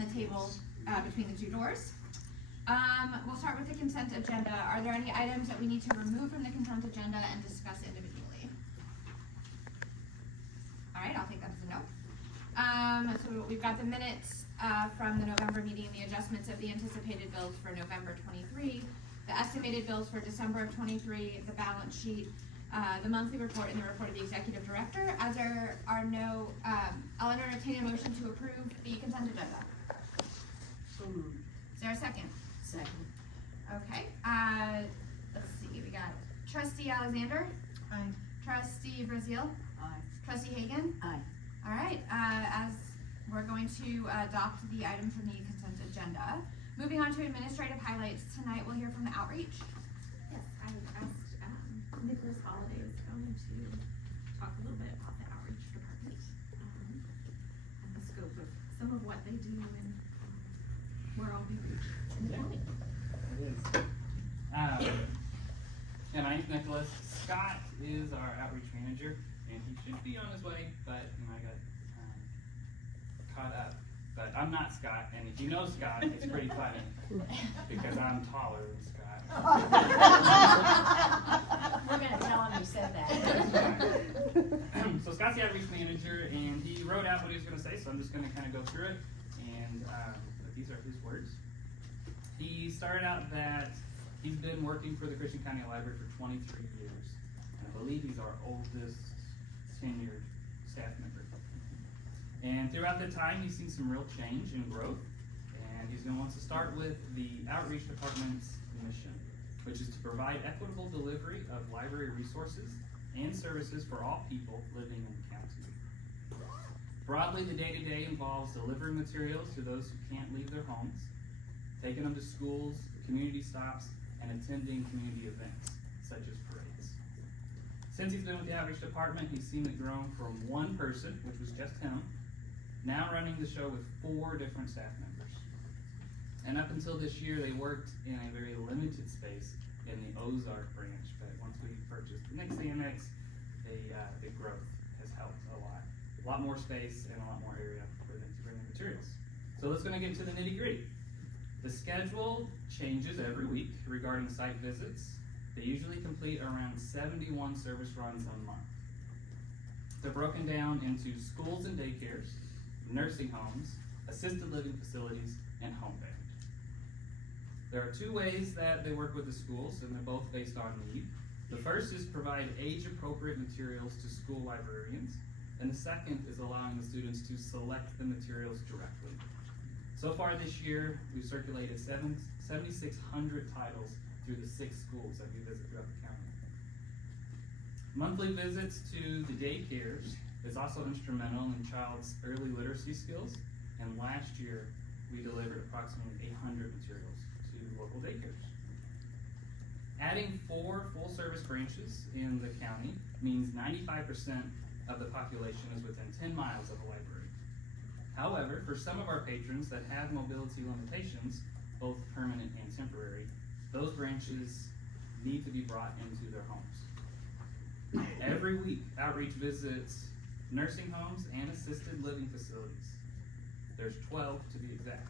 on the table between the two doors. We'll start with the consent agenda. Are there any items that we need to remove from the consent agenda and discuss individually? All right, I'll take that as a no. So we've got the minutes from the November meeting, the adjustments of the anticipated bills for November 23, the estimated bills for December of 23, the balance sheet, the monthly report, and the report of the executive director. As there are no, I'll entertain a motion to approve the consent agenda. So moved. Is there a second? Second. Okay, let's see, we got Trustee Alexander, Aye. Trustee Brazil, Aye. Trustee Hagan. Aye. All right, as we're going to adopt the items from the consent agenda. Moving on to administrative highlights, tonight we'll hear from the outreach. Yes, I asked Nicholas Holiday is going to talk a little bit about the outreach department and the scope of some of what they do and where I'll be reached in the county. It is. Yeah, my name's Nicholas. Scott is our outreach manager, and he should be on his way, but I got caught up. But I'm not Scott, and if you know Scott, it's pretty funny because I'm taller than Scott. We're gonna tell him you said that. So Scott's the outreach manager, and he wrote out what he was going to say, so I'm just going to kind of go through it, and but these are his words. He started out that he's been working for the Christian County Library for 23 years, and I believe he's our oldest tenured staff member. And throughout that time, he's seen some real change and growth, and he's going to want to start with the outreach department's mission, which is to provide equitable delivery of library resources and services for all people living in the county. Broadly, the day-to-day involves delivering materials to those who can't leave their homes, taking them to schools, community stops, and attending community events, such as parades. Since he's been with the outreach department, he's seen it grow from one person, which was just him, now running the show with 4 different staff members. And up until this year, they worked in a very limited space in the Ozark branch, but once we purchased the next annex, the growth has helped a lot. A lot more space and a lot more area for them to bring in materials. So let's go get to the nitty-gritty. The schedule changes every week regarding site visits. They usually complete around 71 service runs a month. They're broken down into schools and daycares, nursing homes, assisted living facilities, and home band. There are 2 ways that they work with the schools, and they're both based on need. The first is provide age-appropriate materials to school librarians, and the second is allowing the students to select the materials directly. So far this year, we've circulated 7,600 titles through the 6 schools that we visit throughout the county. Monthly visits to the daycares is also instrumental in the child's early literacy skills, and last year we delivered approximately 800 materials to local daycares. Adding 4 full-service branches in the county means 95% of the population is within 10 miles of a library. However, for some of our patrons that have mobility limitations, both permanent and temporary, those branches need to be brought into their homes. Every week, outreach visits nursing homes and assisted living facilities. There's 12 to be exact.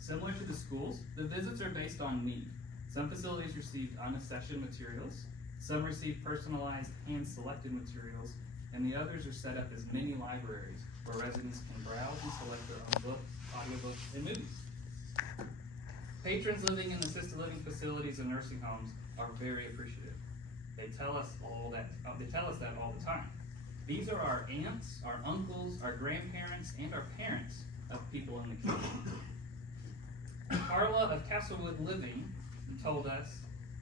Similar to the schools, the visits are based on need. Some facilities receive unaccessioned materials, some receive personalized hand-selected materials, and the others are set up as mini libraries where residents can browse and select their own books, audiobooks, and movies. Patrons living in assisted living facilities and nursing homes are very appreciative. They tell us that all the time. These are our aunts, our uncles, our grandparents, and our parents of people in the community. Carla of Castlewood Living told us,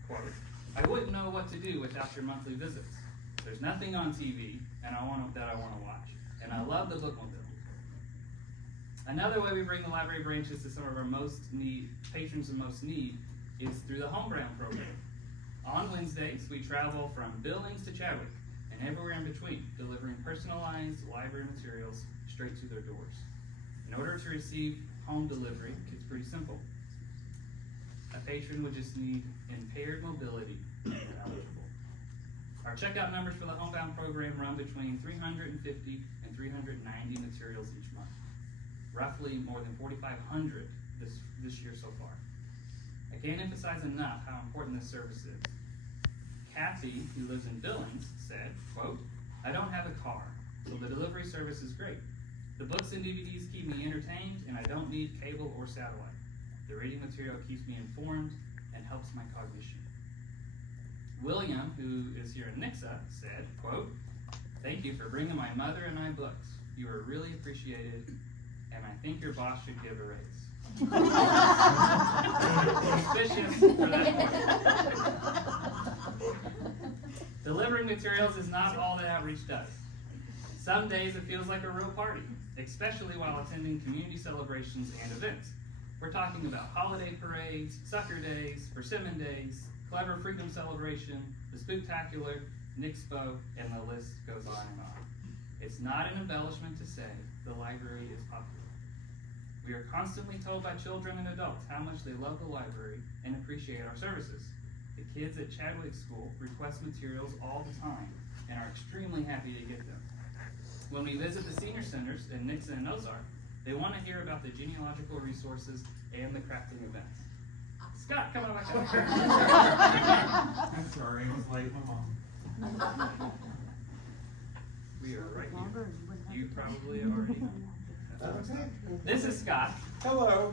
quote, "I wouldn't know what to do without your monthly visits. There's nothing on TV that I want to watch, and I love the bookmobile." Another way we bring the library branches to some of our patrons in most need is through the Homebound program. On Wednesdays, we travel from Billings to Chadwick and everywhere in between, delivering personalized library materials straight to their doors. In order to receive home delivery, it's pretty simple. A patron would just need impaired mobility and they're eligible. Our checkout numbers for the Homebound program run between 350 and 390 materials each month. roughly more than 4,500 this year so far. I can't emphasize enough how important this service is. Kathy, who lives in Billings, said, quote, "I don't have a car, so the delivery service is great. The books and DVDs keep me entertained, and I don't need cable or satellite. The reading material keeps me informed and helps my cognition." William, who is here in Nixa, said, quote, "Thank you for bringing my mother and I books. You are really appreciated, and I think your boss should give a raise." Suspicious for that one. Delivering materials is not all that outreach does. Some days it feels like a real party, especially while attending community celebrations and events. We're talking about holiday parades, sucker days, persimmon days, clever freedom celebration, the spooktacular, Nixpo, and the list goes on and on. It's not an embellishment to say the library is popular. We are constantly told by children and adults how much they love the library and appreciate our services. The kids at Chadwick School request materials all the time and are extremely happy to get them. When we visit the senior centers in Nixa and Ozark, they want to hear about the genealogical resources and the crafting events. Scott, come on back up here. I'm sorry, I was late, my mom. We are right here. You probably already. Okay. This is Scott. Hello.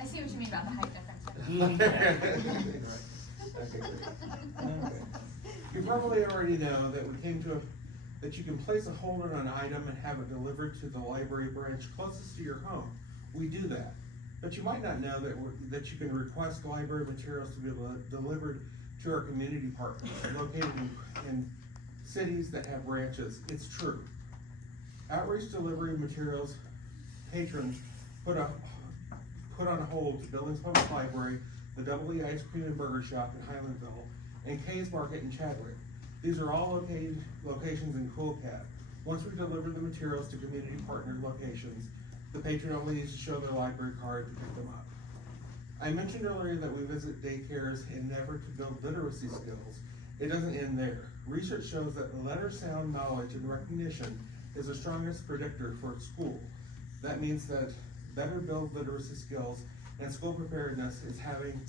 I see what you mean about the height difference. Okay. You probably already know that that you can place a hold on an item and have it delivered to the library branch closest to your home. We do that. But you might not know that you can request library materials to be delivered to our community partners located in cities that have branches. It's true. Outreach delivery materials patrons put on hold to Billings Public Library, the Double E Ice Cream and Burger Shop in Highlandville, and Kay's Market in Chadwick. These are all locations in Cool Cat. Once we deliver the materials to community partner locations, the patron only needs to show their library card to pick them up. I mentioned earlier that we visit daycares and never to build literacy skills. It doesn't end there. Research shows that letter sound knowledge and recognition is the strongest predictor for school. That means that better build literacy skills and school preparedness is having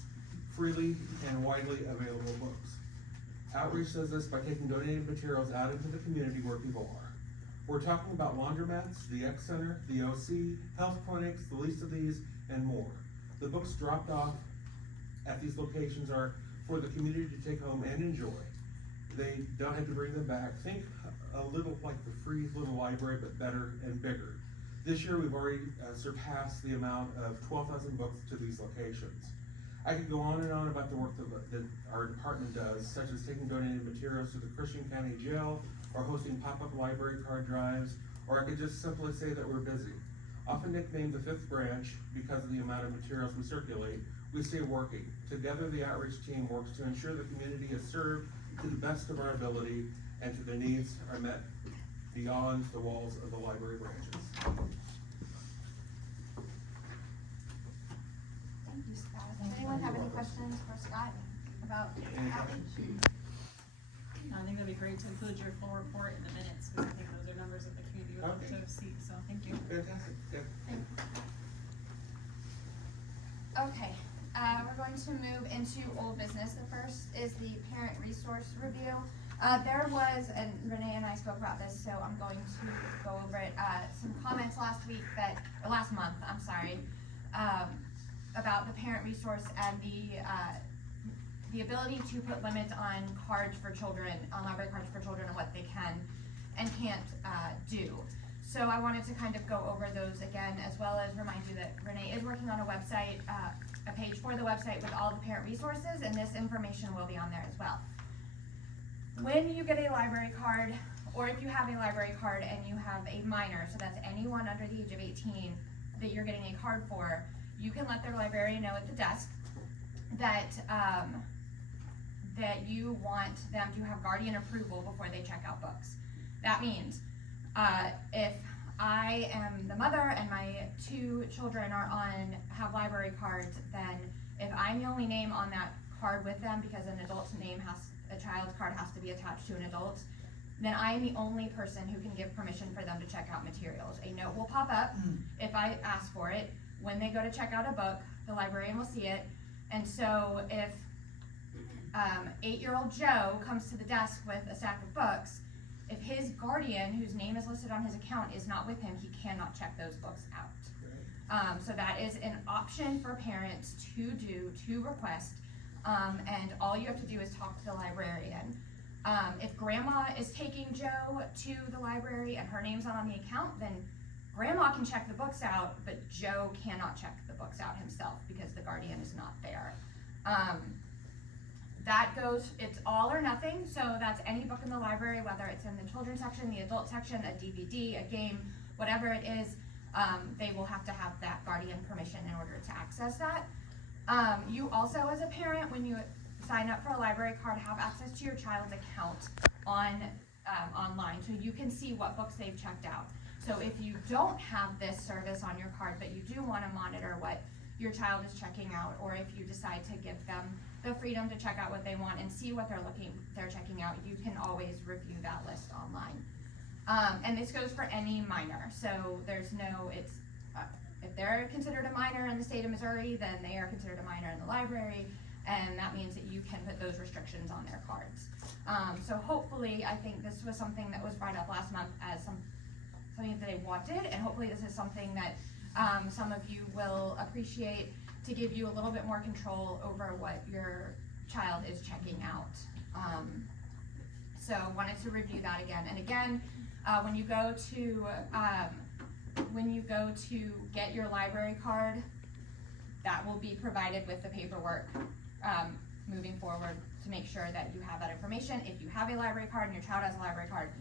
freely and widely available books. Outreach does this by taking donated materials out into the community where people are. We're talking about laundromats, the X Center, the OC, health clinics, the least of these, and more. The books dropped off at these locations are for the community to take home and enjoy. They don't have to bring them back. Think a little like the free little library, but better and bigger. This year we've already surpassed the amount of 12,000 books to these locations. I could go on and on about the work that our department does, such as taking donated materials to the Christian County Jail, or hosting pop-up library card drives, or I could just simply say that we're busy. Often nicknamed the fifth branch because of the amount of materials we circulate, we stay working. Together, the outreach team works to ensure the community is served to the best of our ability and to their needs are met beyond the walls of the library branches. Thank you, Scott. Does anyone have any questions for Scott about outreach? I think that'd be great to include your full report in the minutes, because I think those are numbers that the community would love Okay. to see, so thank you. Fantastic. Yeah. Okay, we're going to move into old business. The first is the parent resource review. There was, and Renee and I spoke about this, so I'm going to go over it, some comments last month, about the parent resource and the ability to put limits on cards for children, on library cards for children, and what they can and can't do. So I wanted to kind of go over those again, as well as remind you that Renee is working on a website, a page for the website with all the parent resources, and this information will be on there as well. When you get a library card, or if you have a library card and you have a minor, so that's anyone under the age of 18 that you're getting a card for, you can let their librarian know at the desk that that you want them to have guardian approval before they check out books. That means if I am the mother and my two children have library cards, then if I'm the only name on that card with them, because a child's card has to be attached to an adult, then I am the only person who can give permission for them to check out materials. A note will pop up if I ask for it. When they go to check out a book, the librarian will see it. And so if 8-year-old Joe comes to the desk with a stack of books, if his guardian, whose name is listed on his account, is not with him, he cannot check those books out. So that is an option for parents to request, and all you have to do is talk to the librarian. If grandma is taking Joe to the library and her name's not on the account, then grandma can check the books out, but Joe cannot check the books out himself because the guardian is not there. That goes, it's all or nothing, so that's any book in the library, whether it's in the children's section, the adult section, a DVD, a game, whatever it is, they will have to have that guardian permission in order to access that. You also, as a parent, when you sign up for a library card, have access to your child's account online, so you can see what books they've checked out. So if you don't have this service on your card, but you do want to monitor what your child is checking out, or if you decide to give them the freedom to check out what they want and see what they're checking out, you can always review that list online. And this goes for any minor, so there's no, if they're considered a minor in the state of Missouri, then they are considered a minor in the library, and that means that you can put those restrictions on their cards. So hopefully, I think this was something that was brought up last month as something that they wanted, and hopefully this is something that some of you will appreciate, to give you a little bit more control over what your child is checking out. So wanted to review that again. And again, when you go to get your library card, that will be provided with the paperwork moving forward to make sure that you have that information. If you have a library card and your child has a library card,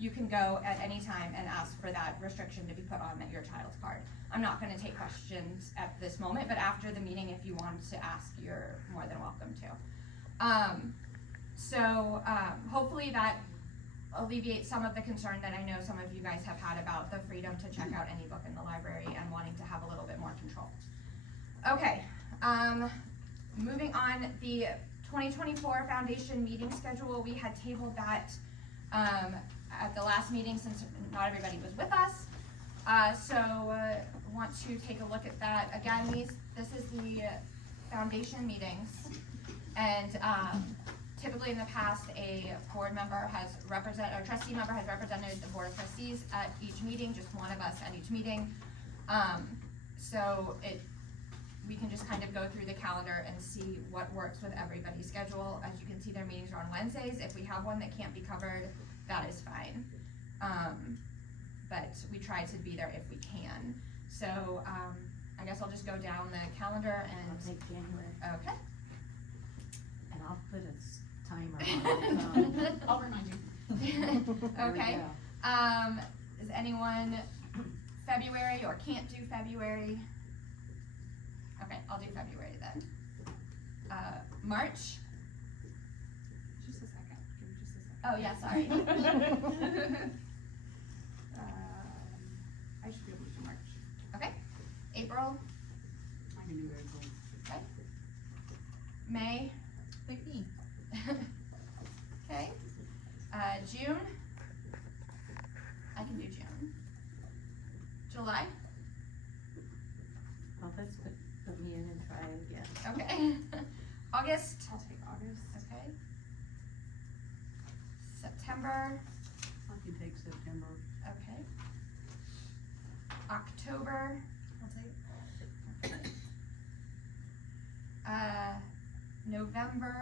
you can go at any time and ask for that restriction to be put on your child's card. I'm not going to take questions at this moment, but after the meeting, if you want to ask, you're more than welcome to. Hopefully that alleviates some of the concern that I know some of you guys have had about the freedom to check out any book in the library and wanting to have a little bit more control. Okay, moving on, the 2024 foundation meeting schedule, we had tabled that at the last meeting since not everybody was with us. Want to take a look at that. Again, this is the foundation meetings, and typically in the past, a board member has a trustee member has represented the board of trustees at each meeting, just one of us at each meeting. We can just kind of go through the calendar and see what works with everybody's schedule. As you can see, their meetings are on Wednesdays. If we have one that can't be covered, that is fine. But we try to be there if we can. So I guess I'll just go down the calendar and. I'll take January. Okay. And I'll put a timer on it. I'll remind you. Okay. Is anyone February or can't do February? Okay, I'll do February then. March? Just a second, give me just a second. Oh, yeah, sorry. I should be able to do March. Okay. April? I can do April. Okay. May? Like me. Okay. June? I can do June. July? Well, let's put me in and try again. Okay. August? I'll take August. Okay. September? I can take September. Okay. October? I'll take. November?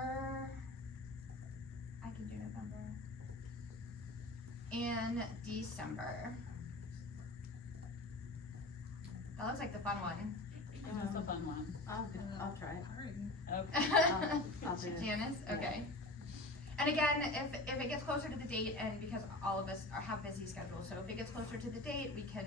I can do November. And December. That looks like the fun one. That's the fun one. I'll try it. Okay. I'll do it. Janice? Yeah. Okay. And again, if it gets closer to the date, and because all of us have busy schedules, so if it gets closer to the date, we can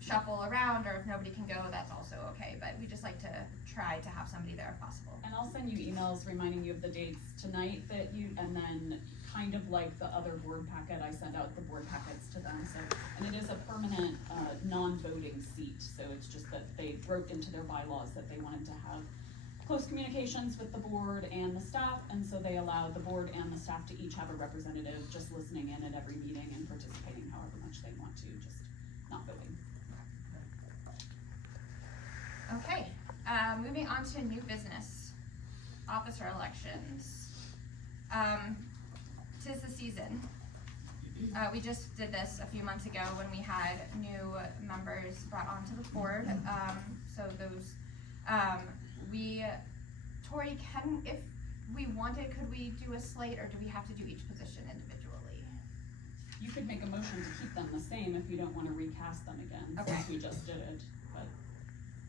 shuffle around, or if nobody can go, that's also okay, but we just like to try to have somebody there if possible. And I'll send you emails reminding you of the dates tonight and then kind of like the other board packet, I send out the board packets to them, so. And it is a permanent, non-voting seat, so it's just that they wrote into their bylaws that they wanted to have close communications with the board and the staff, and so they allowed the board and the staff to each have a representative just listening in at every meeting and participating however much they want to, just not voting. Okay, moving on to new business, officer elections. 'Tis the season. We just did this a few months ago when we had new members brought onto the board. So those, Tori, if we wanted, could we do a slate, or do we have to do each position individually? You could make a motion to keep them the same if you don't wanna recast them again, Okay. since we just did it, but.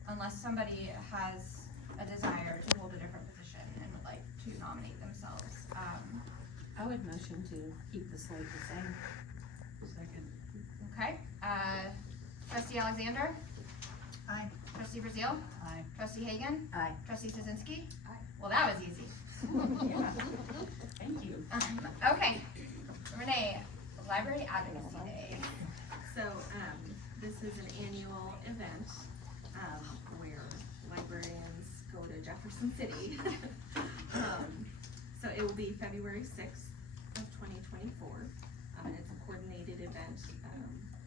Unless somebody has a desire to hold a different position and would like to nominate themselves. I would motion to keep the slate the same. Second. Okay, trustee Alexander? Aye. Trustee Brazil? Aye. Trustee Hagan? Aye. Trustee Szynski? Aye. Well, that was easy. Yeah. Thank you. Okay, Renee, Library Advocacy Day. So, this is an annual event, where librarians go to Jefferson City. So it will be February 6th of 2024, and it's a coordinated event,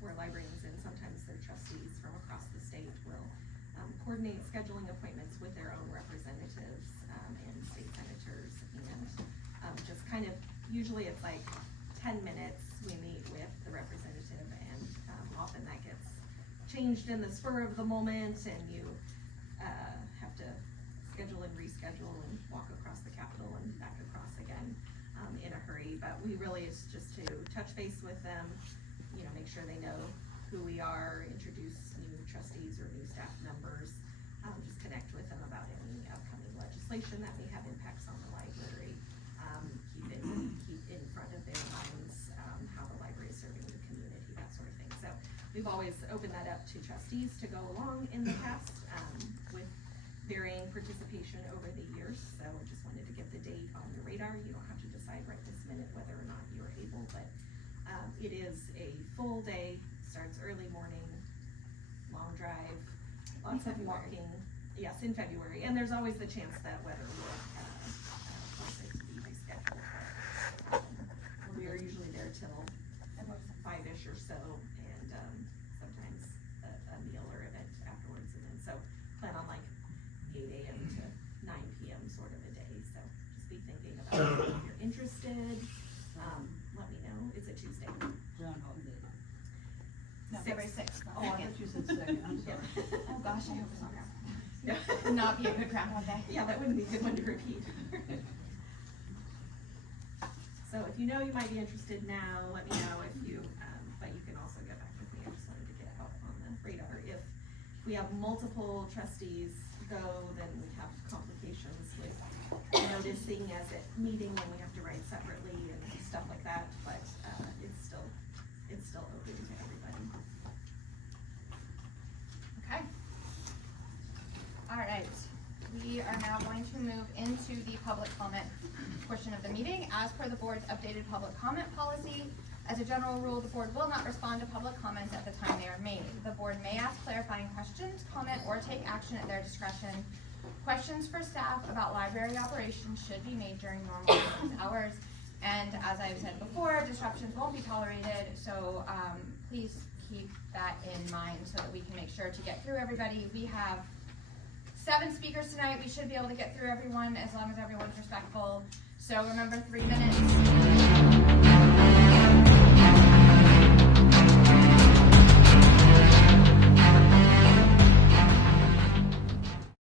where librarians and sometimes their trustees from across the state will, coordinate scheduling appointments with their own representatives, and state senators, and, just kind of, usually it's like 10 minutes, we meet with the representative, and, often that gets changed in the spur of the moment, and you, have to schedule and reschedule and walk across the Capitol and back across again, in a hurry, but we really, it's just to touch base with them, you know, make sure they know who we are, introduce new trustees or new staff members, just connect with them about any upcoming legislation that may have impacts on the library, keep in front of their minds, how the library is serving the community, that sort of thing. So we've always opened that up to trustees to go along in the past, with varying participation over the years, so just wanted to get the date on your radar. You don't have to decide right this minute whether or not you're able, but, it is a full day, starts early morning, long drive, lots of walking. Yes, in February, and there's always the chance that weather will, force it to be rescheduled. We are usually there till 5-ish or so, and, sometimes a meal or event afterwards, and then, so plan on like 8 a.m. to 9 p.m. sort of a day, so just be thinking about it. If you're interested, let me know. It's a Tuesday. No, February 6th. Oh, I thought you said second, I'm sorry. Oh gosh, I hope it's not Groundhog Yeah. Day. Would not be a good Groundhog Day. Yeah, that wouldn't be a good one to repeat. So if you know you might be interested now, let me know if you, but you can also get back with me. I just wanted to get it out on the radar. If we have multiple trustees go, then we have complications with noticing as a meeting, and we have to write separately and stuff like that, but, it's still open to everybody. Okay. All right, we are now going to move into the public comment portion of the meeting. As per the board's updated public comment policy, as a general rule, the board will not respond to public comments at the time they are made. The board may ask clarifying questions, comment, or take action at their discretion. Questions for staff about library operations should be made during normal business hours. And as I've said before, disruptions won't be tolerated, so please keep that in mind so that we can make sure to get through everybody. We have 7 speakers tonight. We should be able to get through everyone as long as everyone's respectful. So remember, 3 minutes.